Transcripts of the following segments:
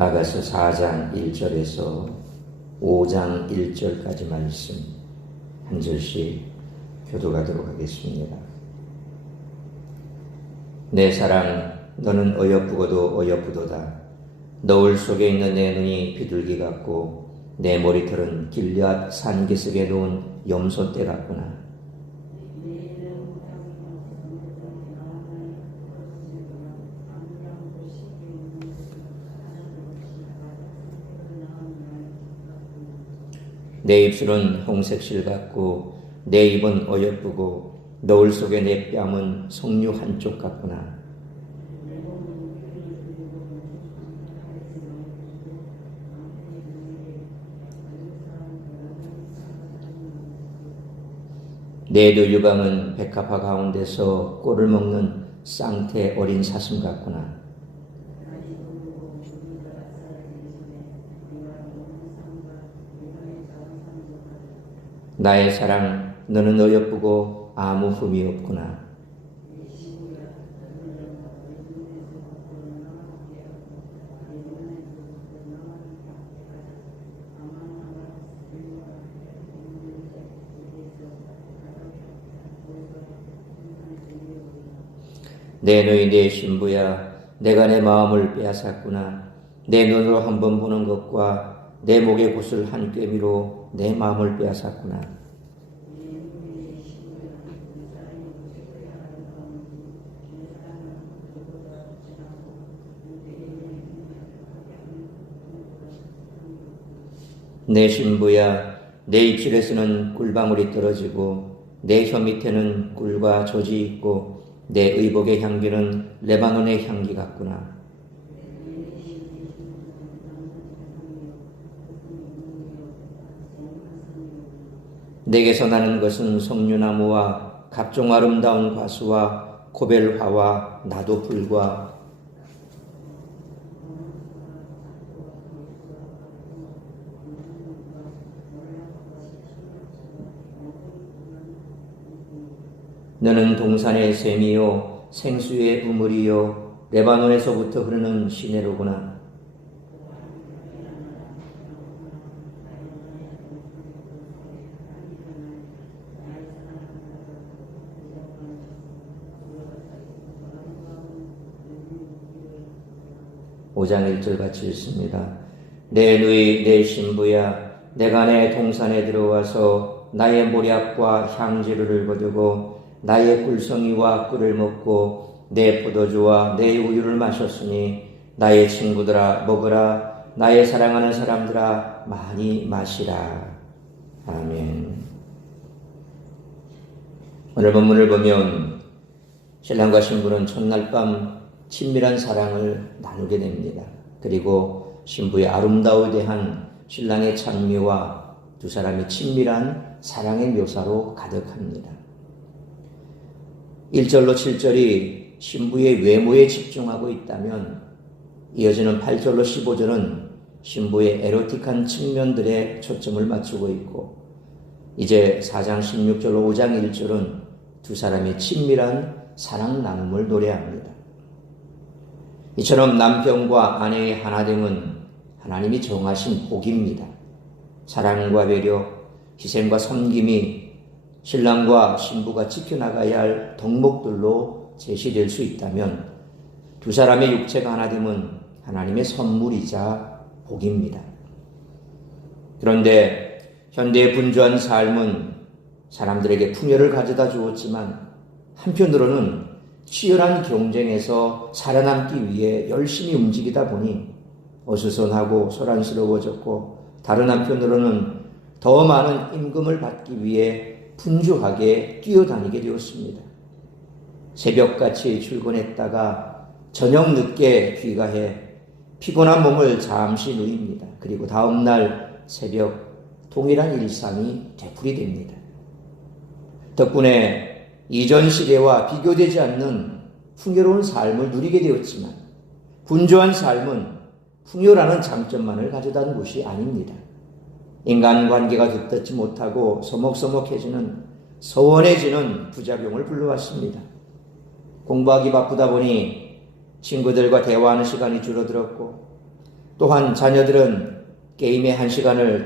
아가서 4장 1절에서 5장 1절까지 말씀 한 절씩 교독하도록 하겠습니다. 내 사랑, 너는 어여쁘고도 어여쁘도다. 너울 속에 있는 내 눈이 비둘기 같고 내 머리털은 길앗 산기슭에 놓은 염소떼 같구나. 내 입술은 홍색 실 같고 내 입은 어여쁘고 너울 속에 내 뺨은 석류 한쪽 같구나. 내 누유방은 백합화 가운데서 꿀을 먹는 쌍태 어린 사슴 같구나. 나의 사랑, 너는 어여쁘고 아무 흠이 없구나. 내 너희 내 신부야, 내가 내 마음을 빼앗았구나. 내 눈으로 한 번 보는 것과 내 목의 굿을 한 꿰미로 내 마음을 빼앗았구나. 내 신부야, 내 입술에서는 꿀방울이 떨어지고 내 혀 밑에는 꿀과 젖이 있고 내 의복의 향기는 레바논의 향기 같구나. 내게서 나는 것은 석류나무와 각종 아름다운 과수와 코벨화와 나도풀과 너는 동산의 샘이요 생수의 우물이요 레바논에서부터 흐르는 시내로구나. (5장 1절) 같이 읽습니다. 내 누이 내 신부야, 내가 내 동산에 들어와서 나의 모략과 향지루를 거두고 나의 꿀성이와 꿀을 먹고 내 포도주와 내 우유를 마셨으니 나의 친구들아 먹으라. 나의 사랑하는 사람들아 많이 마시라. 아멘. 오늘 본문을 보면 신랑과 신부는 첫날 밤 친밀한 사랑을 나누게 됩니다. 그리고 신부의 아름다움에 대한 신랑의 찬미와 두 사람이 친밀한 사랑의 묘사로 가득합니다. 1절로 7절이 신부의 외모에 집중하고 있다면 이어지는 8절로 15절은 신부의 에로틱한 측면들에 초점을 맞추고 있고 이제 4장 16절로 5장 1절은 두 사람의 친밀한 사랑 나눔을 노래합니다. 이처럼 남편과 아내의 하나됨은 하나님이 정하신 복입니다. 사랑과 배려, 희생과 섬김이 신랑과 신부가 지켜나가야 할 덕목들로 제시될 수 있다면 두 사람의 육체가 하나됨은 하나님의 선물이자 복입니다. 그런데 현대의 분주한 삶은 사람들에게 풍요를 가져다 주었지만 한편으로는 치열한 경쟁에서 살아남기 위해 열심히 움직이다 보니 어수선하고 소란스러워졌고 다른 한편으로는 더 많은 임금을 받기 위해 분주하게 뛰어다니게 되었습니다. 새벽같이 출근했다가 저녁 늦게 귀가해 피곤한 몸을 잠시 누입니다. 그리고 다음날 새벽 동일한 일상이 되풀이됩니다. 덕분에 이전 시대와 비교되지 않는 풍요로운 삶을 누리게 되었지만 분주한 삶은 풍요라는 장점만을 가져다 준 것이 아닙니다. 인간관계가 두텁지 못하고 서먹서먹해지는 서원해지는 부작용을 불러왔습니다. 공부하기 바쁘다 보니 친구들과 대화하는 시간이 줄어들었고 또한 자녀들은 게임에 1시간을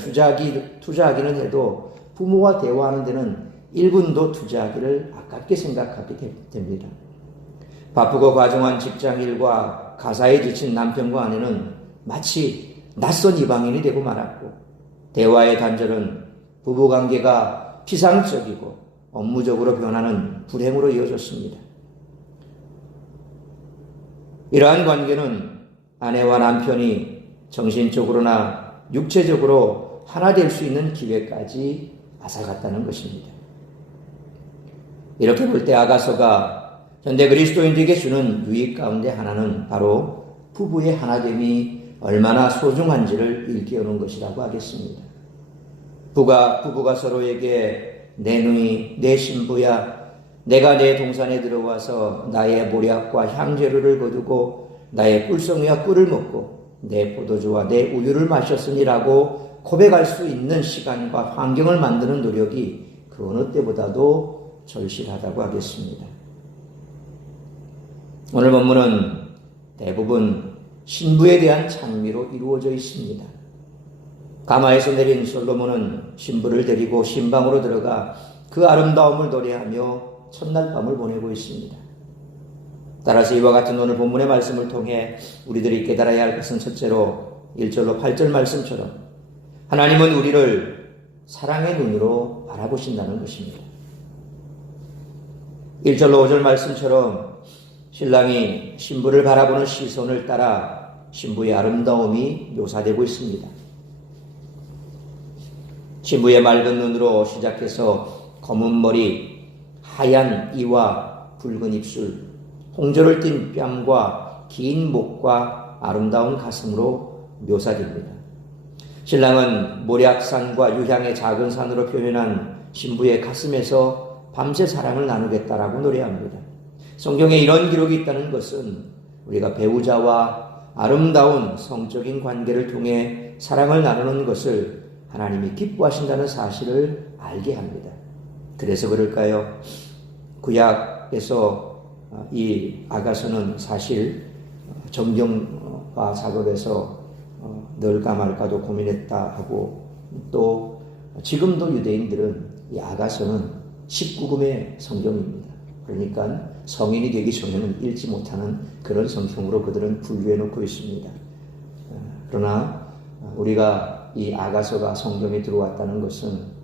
투자하기는 해도 부모와 대화하는 데는 1분도 투자하기를 아깝게 생각하게 됩니다. 바쁘고 과중한 직장일과 가사에 지친 남편과 아내는 마치 낯선 이방인이 되고 말았고, 대화의 단절은 부부관계가 피상적이고 업무적으로 변하는 불행으로 이어졌습니다. 이러한 관계는 아내와 남편이 정신적으로나 육체적으로 하나 될 수 있는 기회까지 앗아갔다는 것입니다. 이렇게 볼 때 아가서가 현대 그리스도인들에게 주는 유익 가운데 하나는 바로 부부의 하나됨이 얼마나 소중한지를 일깨우는 것이라고 하겠습니다. 부부가 서로에게 내 누이, 내 신부야, 내가 내 동산에 들어와서 나의 모략과 향재료를 거두고 나의 꿀송이와 꿀을 먹고 내 포도주와 내 우유를 마셨으니라고 고백할 수 있는 시간과 환경을 만드는 노력이 그 어느 때보다도 절실하다고 하겠습니다. 오늘 본문은 대부분 신부에 대한 찬미로 이루어져 있습니다. 가마에서 내린 솔로몬은 신부를 데리고 신방으로 들어가 그 아름다움을 노래하며 첫날 밤을 보내고 있습니다. 따라서 이와 같은 오늘 본문의 말씀을 통해 우리들이 깨달아야 할 것은 첫째로 1절로 8절 말씀처럼 하나님은 우리를 사랑의 눈으로 바라보신다는 것입니다. 1절로 5절 말씀처럼 신랑이 신부를 바라보는 시선을 따라 신부의 아름다움이 묘사되고 있습니다. 신부의 맑은 눈으로 시작해서 검은 머리, 하얀 이와 붉은 입술, 홍조를 띤 뺨과 긴 목과 아름다운 가슴으로 묘사됩니다. 신랑은 모략산과 유향의 작은 산으로 표현한 신부의 가슴에서 밤새 사랑을 나누겠다라고 노래합니다. 성경에 이런 기록이 있다는 것은 우리가 배우자와 아름다운 성적인 관계를 통해 사랑을 나누는 것을 하나님이 기뻐하신다는 사실을 알게 합니다. 그래서 그럴까요? 구약에서 이 아가서는 사실 정경화 작업에서 넣을까 말까도 고민했다 하고, 또 지금도 유대인들은 이 아가서는 19금의 성경입니다. 그러니까 성인이 되기 전에는 읽지 못하는 그런 성경으로 그들은 분류해 놓고 있습니다. 그러나 우리가 이 아가서가 성경에 들어왔다는 것은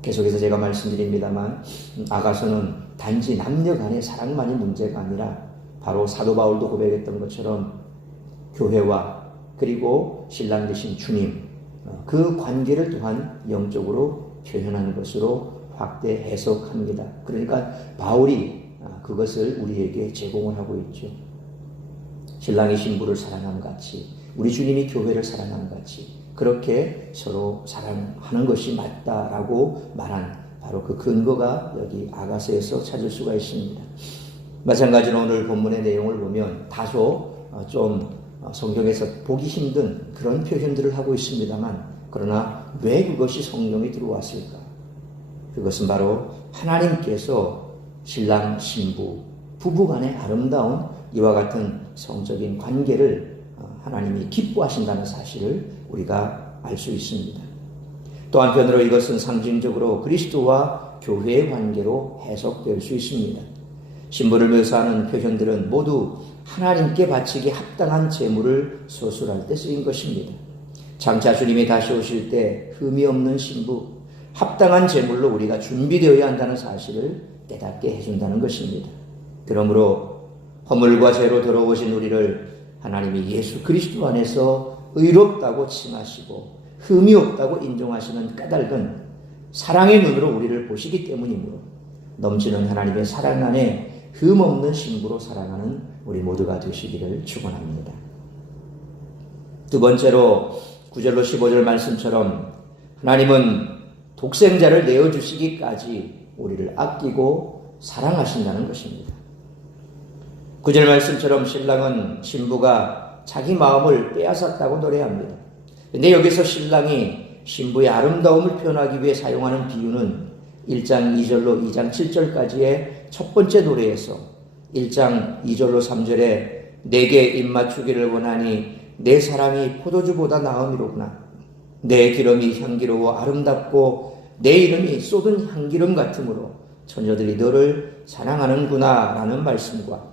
계속해서 제가 말씀드립니다만, 아가서는 단지 남녀 간의 사랑만이 문제가 아니라 바로 사도 바울도 고백했던 것처럼 교회와 그리고 신랑 되신 주님, 그 관계를 또한 영적으로 표현하는 것으로 확대 해석합니다. 그러니까 바울이 그것을 우리에게 제공을 하고 있죠. 신랑이 신부를 사랑함 같이 우리 주님이 교회를 사랑함 같이 그렇게 서로 사랑하는 것이 맞다라고 말한 바로 그 근거가 여기 아가서에서 찾을 수가 있습니다. 마찬가지로 오늘 본문의 내용을 보면 다소 좀 성경에서 보기 힘든 그런 표현들을 하고 있습니다만, 그러나 왜 그것이 성경에 들어왔을까? 그것은 바로 하나님께서 신랑, 신부, 부부 간의 아름다운 이와 같은 성적인 관계를 하나님이 기뻐하신다는 사실을 우리가 알 수 있습니다. 또 한편으로 이것은 상징적으로 그리스도와 교회의 관계로 해석될 수 있습니다. 신부를 묘사하는 표현들은 모두 하나님께 바치기 합당한 제물을 소술할 때 쓰인 것입니다. 장차 주님이 다시 오실 때 흠이 없는 신부, 합당한 제물로 우리가 준비되어야 한다는 사실을 깨닫게 해준다는 것입니다. 그러므로 허물과 죄로 더러워진 우리를 하나님이 예수 그리스도 안에서 의롭다고 칭하시고 흠이 없다고 인정하시는 까닭은 사랑의 눈으로 우리를 보시기 때문이므로 넘치는 하나님의 사랑 안에 흠 없는 신부로 살아가는 우리 모두가 되시기를 축원합니다. 두 번째로 9절로 15절 말씀처럼 하나님은 독생자를 내어주시기까지 우리를 아끼고 사랑하신다는 것입니다. 9절 말씀처럼 신랑은 신부가 자기 마음을 빼앗았다고 노래합니다. 그런데 여기서 신랑이 신부의 아름다움을 표현하기 위해 사용하는 비유는 1장 2절로 2장 7절까지의 첫 번째 노래에서 1장 2절로 3절에 내게 입맞추기를 원하니 내 사랑이 포도주보다 나음이로구나. 내 기름이 향기로워 아름답고 내 이름이 쏟은 향기름 같으므로 처녀들이 너를 사랑하는구나 라는 말씀과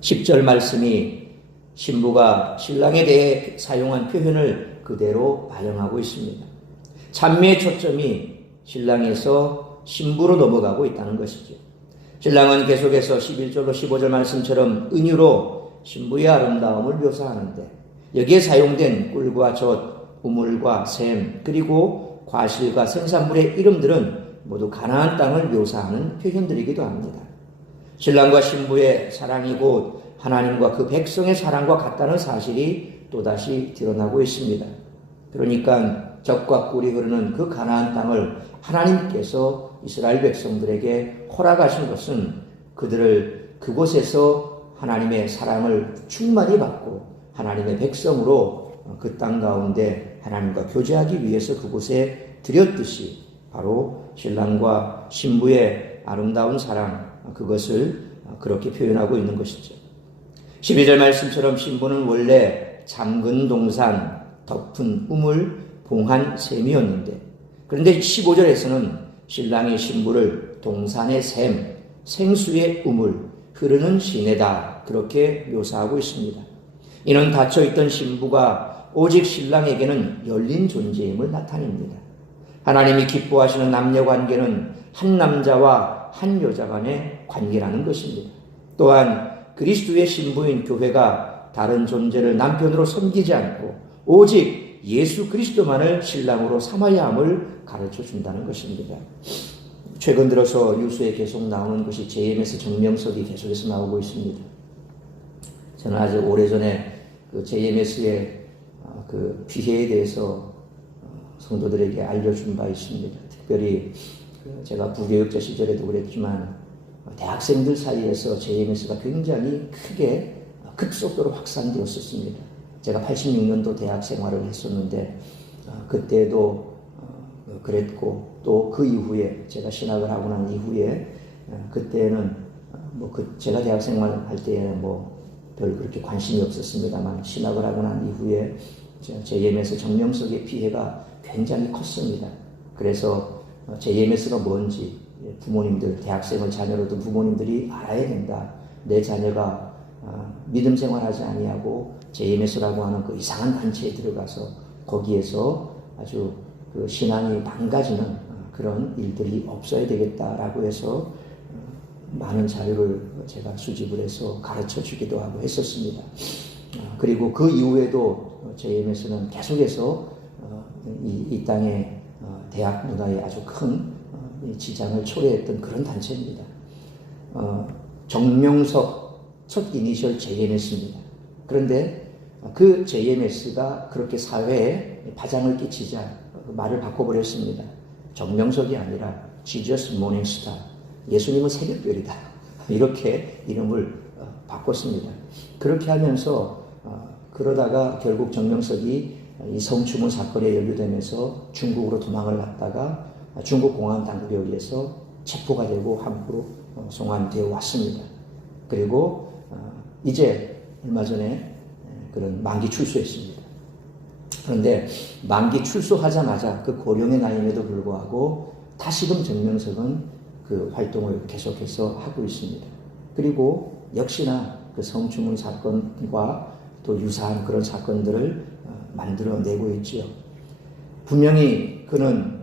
10절 말씀이 신부가 신랑에 대해 사용한 표현을 그대로 반영하고 있습니다. 찬미의 초점이 신랑에서 신부로 넘어가고 있다는 것이죠. 신랑은 계속해서 11절로 15절 말씀처럼 은유로 신부의 아름다움을 묘사하는데 여기에 사용된 꿀과 젖, 우물과 샘, 그리고 과실과 생산물의 이름들은 모두 가나안 땅을 묘사하는 표현들이기도 합니다. 신랑과 신부의 사랑이 곧 하나님과 그 백성의 사랑과 같다는 사실이 또다시 드러나고 있습니다. 그러니까 젖과 꿀이 흐르는 그 가나안 땅을 하나님께서 이스라엘 백성들에게 허락하신 것은 그들을 그곳에서 하나님의 사랑을 충만히 받고 하나님의 백성으로 그 땅 가운데 하나님과 교제하기 위해서 그곳에 들였듯이 바로 신랑과 신부의 아름다운 사랑, 그것을 그렇게 표현하고 있는 것이죠. 12절 말씀처럼 신부는 원래 잠근 동산, 덮은 우물, 봉한 샘이었는데 그런데 15절에서는 신랑이 신부를 동산의 샘, 생수의 우물, 흐르는 시내다 그렇게 묘사하고 있습니다. 이는 닫혀있던 신부가 오직 신랑에게는 열린 존재임을 나타냅니다. 하나님이 기뻐하시는 남녀관계는 한 남자와 한 여자 간의 관계라는 것입니다. 또한 그리스도의 신부인 교회가 다른 존재를 남편으로 섬기지 않고 오직 예수 그리스도만을 신랑으로 삼아야 함을 가르쳐 준다는 것입니다. 최근 들어서 뉴스에 계속 나오는 것이 JMS 정명석이 계속해서 나오고 있습니다. 저는 아주 오래전에 그 JMS의 그 피해에 대해서 성도들에게 알려준 바 있습니다. 특별히 제가 부교육자 시절에도 그랬지만 대학생들 사이에서 JMS가 굉장히 크게 급속도로 확산되었었습니다. 제가 86년도 대학 생활을 했었는데 그때도 그랬고 또 그 이후에 제가 신학을 하고 난 이후에 그때는 제가 대학 생활할 때에는 별 그렇게 관심이 없었습니다만 신학을 하고 난 이후에 JMS 정명석의 피해가 굉장히 컸습니다. 그래서 JMS가 뭔지 부모님들, 대학생을 자녀로 둔 부모님들이 알아야 된다. 내 자녀가 믿음 생활하지 아니하고 JMS라고 하는 그 이상한 단체에 들어가서 거기에서 아주 그 신앙이 망가지는 그런 일들이 없어야 되겠다라고 해서 많은 자료를 제가 수집을 해서 가르쳐 주기도 하고 했었습니다. 그리고 그 이후에도 JMS는 계속해서 이 땅의 대학 문화에 아주 큰 지장을 초래했던 그런 단체입니다. 정명석 첫 이니셜 JMS입니다. 그런데 그 JMS가 그렇게 사회에 파장을 끼치자 말을 바꿔버렸습니다. 정명석이 아니라 Jesus Morning Star, 예수님은 새벽별이다. 이렇게 이름을 바꿨습니다. 그렇게 하면서 그러다가 결국 정명석이 이 성추문 사건에 연루되면서 중국으로 도망을 갔다가 중국 공안 당국에 의해서 체포가 되고 한국으로 송환되어 왔습니다. 그리고 이제 얼마 전에 그런 만기 출소했습니다. 그런데 만기 출소하자마자 그 고령의 나이임에도 불구하고 다시금 정명석은 그 활동을 계속해서 하고 있습니다. 그리고 역시나 그 성추문 사건과 또 유사한 그런 사건들을 만들어내고 있지요. 분명히 그는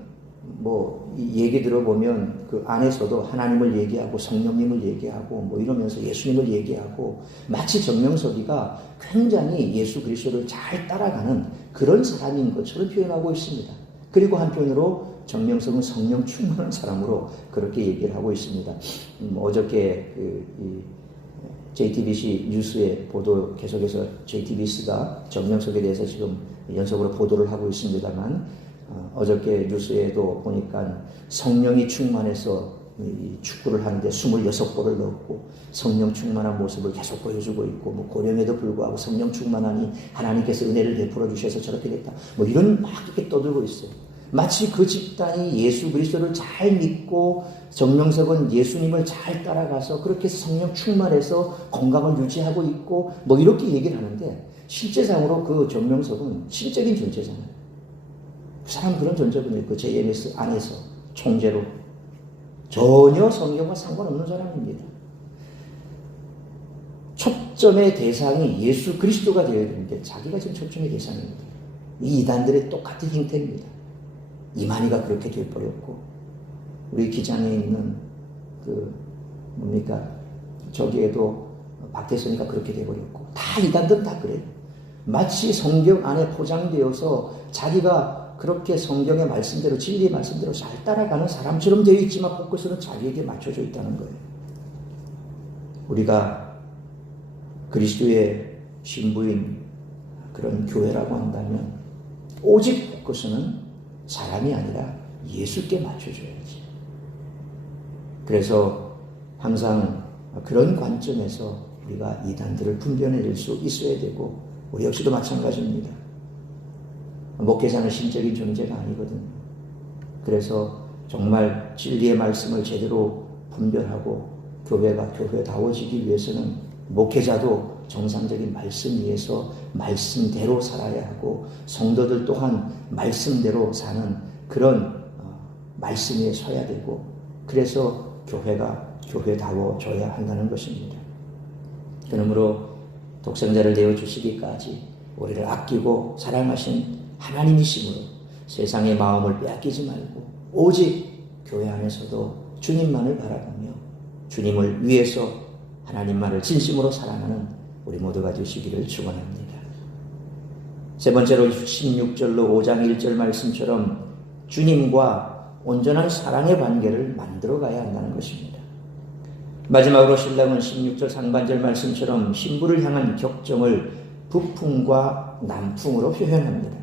얘기 들어보면 그 안에서도 하나님을 얘기하고 성령님을 얘기하고 이러면서 예수님을 얘기하고 마치 정명석이가 굉장히 예수 그리스도를 잘 따라가는 그런 사람인 것처럼 표현하고 있습니다. 그리고 한편으로 정명석은 성령 충만한 사람으로 그렇게 얘기를 하고 있습니다. 어저께 JTBC 뉴스에 보도 계속해서 JTBC가 정명석에 대해서 지금 연속으로 보도를 하고 있습니다만 어저께 뉴스에도 보니까 성령이 충만해서 축구를 하는데 26골을 넣었고 성령 충만한 모습을 계속 보여주고 있고 고령에도 불구하고 성령 충만하니 하나님께서 은혜를 베풀어 주셔서 저렇게 됐다. 이런 막 이렇게 떠들고 있어요. 마치 그 집단이 예수 그리스도를 잘 믿고 정명석은 예수님을 잘 따라가서 그렇게 성령 충만해서 건강을 유지하고 있고 이렇게 얘기를 하는데 실제상으로 그 정명석은 신적인 존재잖아요. 그 사람 그런 존재거든요. 그 JMS 안에서 총재로 전혀 성경과 상관없는 사람입니다. 초점의 대상이 예수 그리스도가 되어야 되는데 자기가 지금 초점의 대상입니다. 이 이단들의 똑같은 행태입니다. 이만희가 그렇게 되어버렸고, 우리 기장에 있는 저기에도 박태선이가 그렇게 되어버렸고, 다 이단들은 다 그래요. 마치 성경 안에 포장되어서 자기가 그렇게 성경의 말씀대로, 진리의 말씀대로 잘 따라가는 사람처럼 되어 있지만 포커스는 자기에게 맞춰져 있다는 거예요. 우리가 그리스도의 신부인 그런 교회라고 한다면 오직 포커스는 사람이 아니라 예수께 맞춰줘야지. 그래서 항상 그런 관점에서 우리가 이단들을 분별해낼 수 있어야 되고, 우리 역시도 마찬가지입니다. 목회자는 신적인 존재가 아니거든요. 그래서 정말 진리의 말씀을 제대로 분별하고 교회가 교회다워지기 위해서는 목회자도 정상적인 말씀 위에서 말씀대로 살아야 하고, 성도들 또한 말씀대로 사는 그런 말씀 위에 서야 되고, 그래서 교회가 교회다워져야 한다는 것입니다. 그러므로 독생자를 내어주시기까지 우리를 아끼고 사랑하신 하나님이심으로 세상의 마음을 빼앗기지 말고 오직 교회 안에서도 주님만을 바라보며 주님을 위해서 하나님만을 진심으로 사랑하는 우리 모두가 되시기를 축원합니다. 세 번째로 16절로 5장 1절 말씀처럼 주님과 온전한 사랑의 관계를 만들어가야 한다는 것입니다. 마지막으로 신랑은 16절 상반절 말씀처럼 신부를 향한 격정을 북풍과 남풍으로 표현합니다.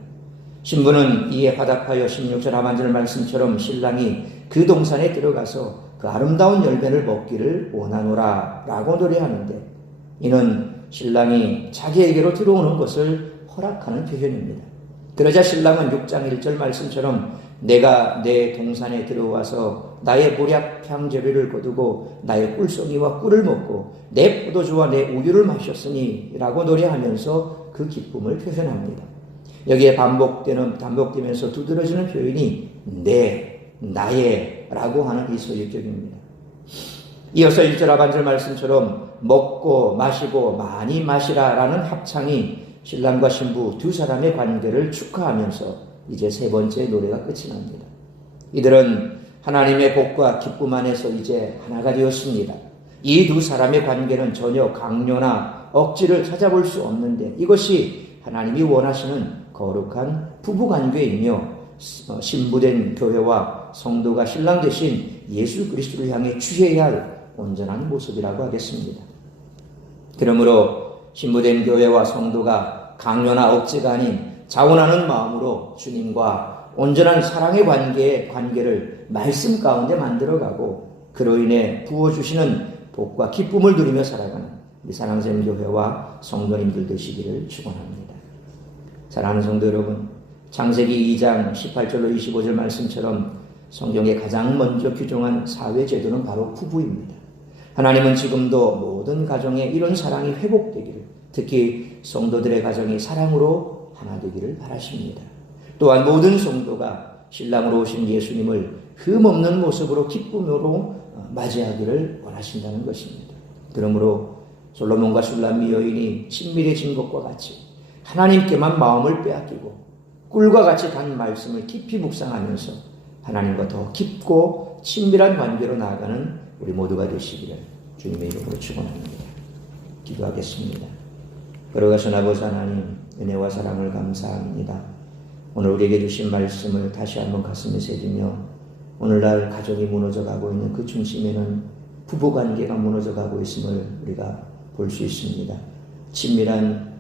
신부는 이에 화답하여 16절 하반절 말씀처럼 신랑이 그 동산에 들어가서 그 아름다운 열매를 먹기를 원하노라 라고 노래하는데, 이는 신랑이 자기에게로 들어오는 것을 허락하는 표현입니다. 그러자 신랑은 6장 1절 말씀처럼 내가 내 동산에 들어와서 나의 보약 향재료를 거두고 나의 꿀송이와 꿀을 먹고 내 포도주와 내 우유를 마셨으니 라고 노래하면서 그 기쁨을 표현합니다. 여기에 반복되면서 두드러지는 표현이 내, 나의 라고 하는 이 소유격입니다. 이어서 1절 하반절 말씀처럼 먹고 마시고 많이 마시라 라는 합창이 신랑과 신부 두 사람의 관계를 축하하면서 이제 세 번째 노래가 끝이 납니다. 이들은 하나님의 복과 기쁨 안에서 이제 하나가 되었습니다. 이 두 사람의 관계는 전혀 강요나 억지를 찾아볼 수 없는데, 이것이 하나님이 원하시는 거룩한 부부관계이며 신부된 교회와 성도가 신랑 되신 예수 그리스도를 향해 취해야 할 온전한 모습이라고 하겠습니다. 그러므로 신부된 교회와 성도가 강요나 억지가 아닌 자원하는 마음으로 주님과 온전한 사랑의 관계를 말씀 가운데 만들어가고, 그로 인해 부어주시는 복과 기쁨을 누리며 살아가는 우리 사랑샘 교회와 성도님들 되시기를 축원합니다. 사랑하는 성도 여러분, 창세기 2장 18절로 25절 말씀처럼 성경에 가장 먼저 규정한 사회제도는 바로 부부입니다. 하나님은 지금도 모든 가정에 이런 사랑이 회복되기를, 특히 성도들의 가정이 사랑으로 하나 되기를 바라십니다. 또한 모든 성도가 신랑으로 오신 예수님을 흠없는 모습으로 기쁨으로 맞이하기를 원하신다는 것입니다. 그러므로 솔로몬과 술람미 여인이 친밀해진 것과 같이 하나님께만 마음을 빼앗기고 꿀과 같이 단 말씀을 깊이 묵상하면서 하나님과 더 깊고 친밀한 관계로 나아가는 우리 모두가 되시기를 주님의 이름으로 축원합니다. 기도하겠습니다. 걸어가신 아버지 하나님, 은혜와 사랑을 감사합니다. 오늘 우리에게 주신 말씀을 다시 한번 가슴에 새기며, 오늘날 가정이 무너져가고 있는 그 중심에는 부부관계가 무너져가고 있음을 우리가 볼 수 있습니다. 친밀한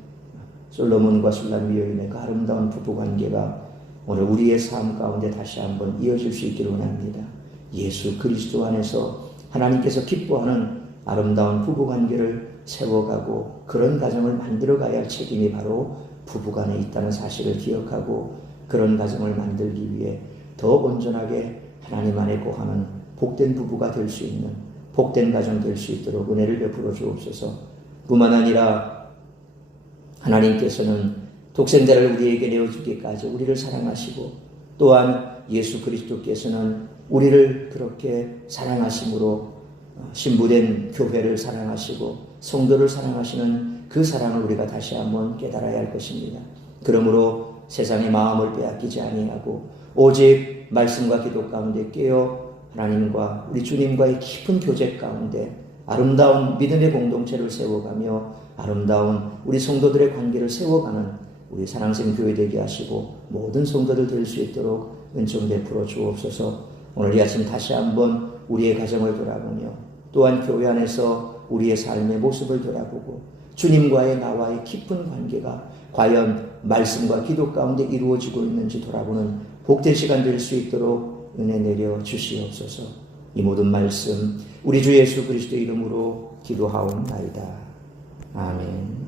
솔로몬과 술람미 여인의 그 아름다운 부부관계가 오늘 우리의 삶 가운데 다시 한번 이어질 수 있기를 원합니다. 예수 그리스도 안에서 하나님께서 기뻐하는 아름다운 부부관계를 세워가고 그런 가정을 만들어가야 할 책임이 바로 부부간에 있다는 사실을 기억하고, 그런 가정을 만들기 위해 더 온전하게 하나님 안에 거하는 복된 부부가 될 수 있는, 복된 가정 될 수 있도록 은혜를 베풀어 주옵소서. 뿐만 아니라 하나님께서는 독생자를 우리에게 내어주기까지 우리를 사랑하시고 또한 예수 그리스도께서는 우리를 그렇게 사랑하심으로 신부된 교회를 사랑하시고 성도를 사랑하시는 그 사랑을 우리가 다시 한번 깨달아야 할 것입니다. 그러므로 세상의 마음을 빼앗기지 아니하고 오직 말씀과 기도 가운데 깨어 하나님과 우리 주님과의 깊은 교제 가운데 아름다운 믿음의 공동체를 세워가며 아름다운 우리 성도들의 관계를 세워가는 우리 사랑생 교회 되게 하시고 모든 성도들 될 수 있도록 은총 베풀어 주옵소서. 오늘 이 아침 다시 한번 우리의 가정을 돌아보며 또한 교회 안에서 우리의 삶의 모습을 돌아보고 주님과의 나와의 깊은 관계가 과연 말씀과 기도 가운데 이루어지고 있는지 돌아보는 복된 시간 될 수 있도록 은혜 내려 주시옵소서. 이 모든 말씀 우리 주 예수 그리스도 이름으로 기도하옵나이다. 아멘.